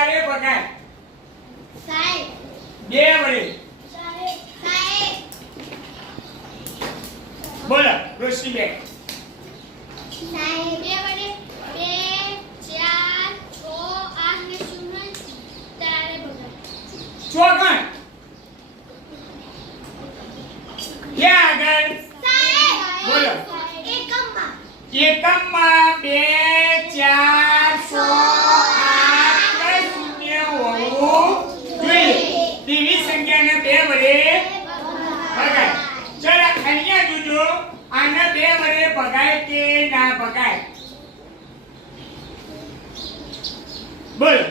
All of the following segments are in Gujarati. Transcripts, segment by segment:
ક્યારે ભગાય સાહેબ. બે વડે સાહેબ. બોલો રોશનીબેન. સાહેબ બે વડે બે ચાર છ આઠ ને શૂન્ય ભગાય ચોગણ ક્યાં આગળ? બોલો. એકમમાં. એકમમાં બે ચાર સો આઠ કઈ શૂન્ય હોવું જોઈએ તેવી સંખ્યાને બે વડે ભગાય ચલો અહીંયા જોજો આને બે વડે ભગાય કે ના ભગાય બોલો.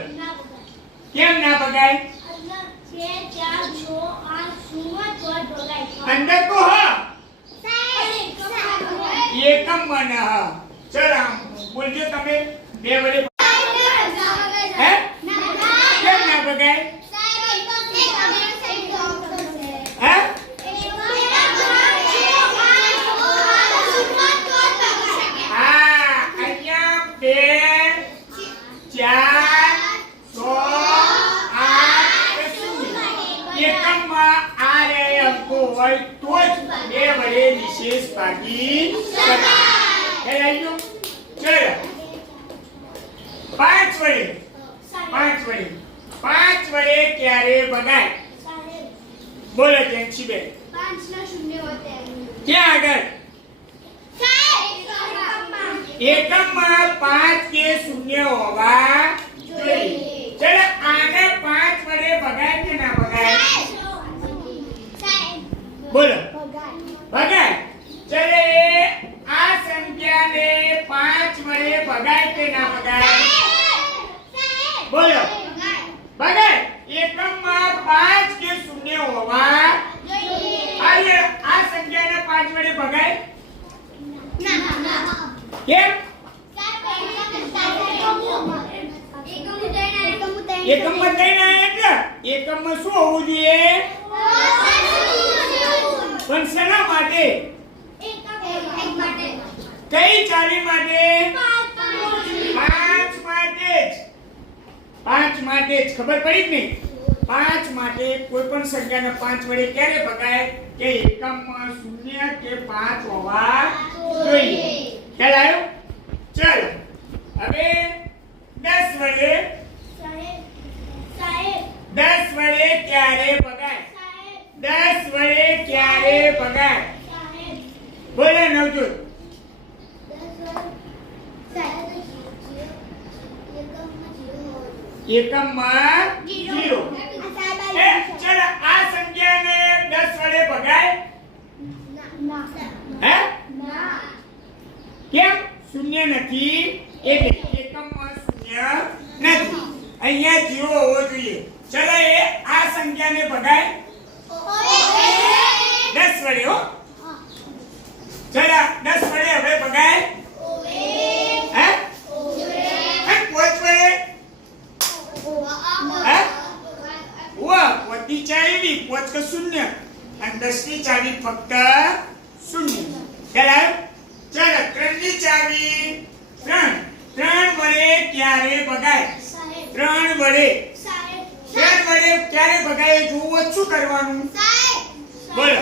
કેમ ના ભગાય અંદર તો હ. સાહેબ એકમ મને હ. ચલ આમ બોલજો તમે. બે વડે હે કેમ ના ભગાય હે હા અહીંયા ચાર સો આઠ શૂન્ય. એકમમાં આ રે અંકો હોય તો જ બે વડે વિશેષ ભાગી શકાય. ચલો. પાંચ વડે. પાંચ વડે. પાંચ વડે ક્યારે ભગાય બોલો જેન્સીબેન ક્યાં આગળ? એકમમાં પાંચ કે શૂન્ય હોવા જોઈએ. ચલો આને પાંચ વડે ભગાય કે ના ભગાય? બોલો. ભગાય. ચલે આ સંખ્યાને પાંચ વડે ભગાય કે ના ભગાય? બોલો ભગાય એકમમાં પાંચ કે શૂન્ય હોવા અરે આ સંખ્યાને પાંચ વડે ભગાય કેમ એકમમાં કઈ ના એટલે એકમમાં શું હોવું જોઈએ? પણ શેના માટે? કઈ ચાલી માટે? પાંચ માટે જ. પાંચ માટે જ. ખબર પડી જ નહીં? પાંચ માટે કોઈ પણ સંખ્યાને પાંચ વડે ક્યારે ભગાય? કે એકમમાં શૂન્ય કે પાંચ હોવા જોઈએ. ખ્યાલ આવ્યો? ચાલો. હવે દસ વડે દસ વડે ક્યારે ભગાય? દસ વડે ક્યારે ભગાય? બોલો નવજોત. એકમમાં જીરો. ચાલો, આ દસ વડે ભગાય? કેમ? શૂન્ય નથી. એટલે એકમમાં શૂન્ય નથી. અહીંયા જીરો હોવો જોઈએ. ચલો એ આ સંખ્યાને ભગાય દસ વડે હો. ચલો દસ વડે હવે ભગાય હે? પાંચ વડે? હે? વાહ પોતી ચાવી પોચ શૂન્ય. અને દસ ચાવી ફક્ત શૂન્ય. ખ્યાલ આવ્યો? ચાલો ત્રણની ત્રણ. ત્રણ વડે ક્યારે ભગાય ત્રણ વડે. વડે ક્યારે ભગાય જોવું શું કરવાનું? બોલો.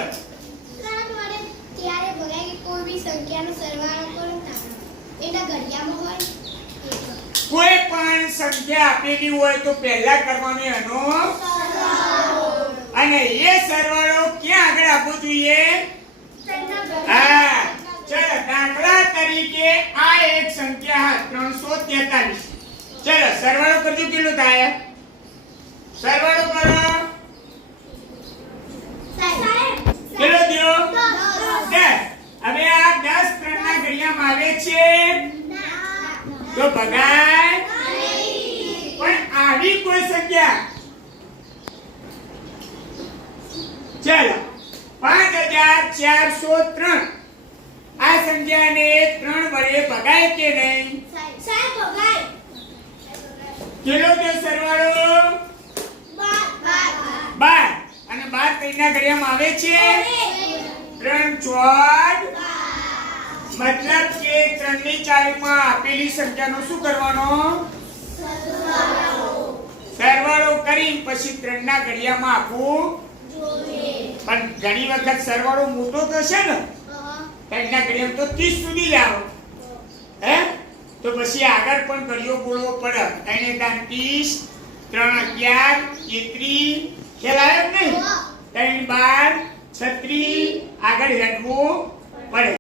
કોઈ પણ સંખ્યા આપેલી હોય તો પહેલા કરવાનો એનો અને એ સરવાળો ક્યાં આગળ આપવો જોઈએ? હા ચલો દાખલા તરીકે આ એક સંખ્યા ત્રણસો તેતાલીસ. ચલો સરવાળો કરજો કેટલું થાય? સરવાળો કરો. કેટલો થયો દસ હવે આ દસ ત્રણના ઘડિયામાં આવે છે તો ભગાય. પણ આવી કોઈ સંખ્યા? ચાલો પાંચ હજાર ચારસો ત્રણ. આ સંખ્યાને ત્રણ વડે ભગાય કે નહીં? કેટલો થયો સરવાળો બાર અને બાર કઈના ઘડિયામાં આવે છે? ત્રણ ચોદ મતલબ કે ત્રણની ચાવીમાં આપેલી સંખ્યાનો શું કરવાનો? સરવાળો કરી પછી ત્રણ ના ઘડિયામાં આખું જોવે પણ ઘણી વખત સરવાળો મોટો તો ને ને? ત્રણના ઘડિયામાં તો 30 સુધી લાવો. હે? તો પછી આગળ પણ ઘડિયો બોલવો પડે. ત્રણે દાન 30 ત્રણ અગિયાર, એકત્રીસ. ખ્યાલ આવ્યો નહીં? ત્રણ બાર છત્રી આગળ હેડવું પડે.